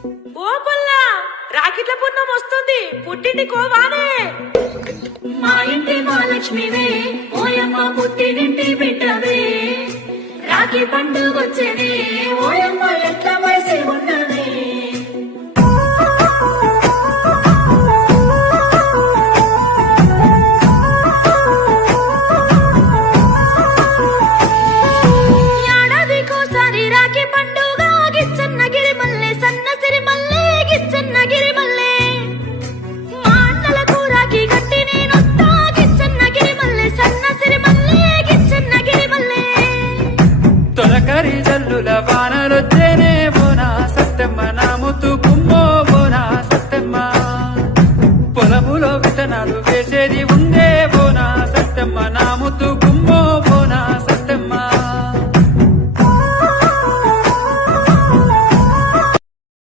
ఓ పుల్లా రాకిట్ల పుణ్యం వస్తుంది పుట్టింటి కోవానే మా ఇంటి మహాలక్ష్మివే ఓయమ్మ పుట్టినింటి బిడ్డవే రాఖీ పండుగ వచ్చేది ఓయమ్మ ఎట్లా వయసి ఉన్నది ఏడాదికోసారి రాఖీ పండుగ గిచ్చన్న గిరి మల్లె సన్న సిరి మల్లె గిచ్చన్న గిరి మల్లె మా అన్నలకు రాఖీ కట్టి నేనొస్తా గిచ్చన్న గిరి మల్లె సన్న సిరి మల్లె గిచ్చన్న గిరి మల్లె తొలకరి జల్లుల వానలొచ్చేనే బోనా సత్తెమ్మ నా ముత్తు కుమ్మో బోనా సత్తెమ్మ పొలములో విత్తనాలు వేసేది ఉందే బోనా సత్తెమ్మ నా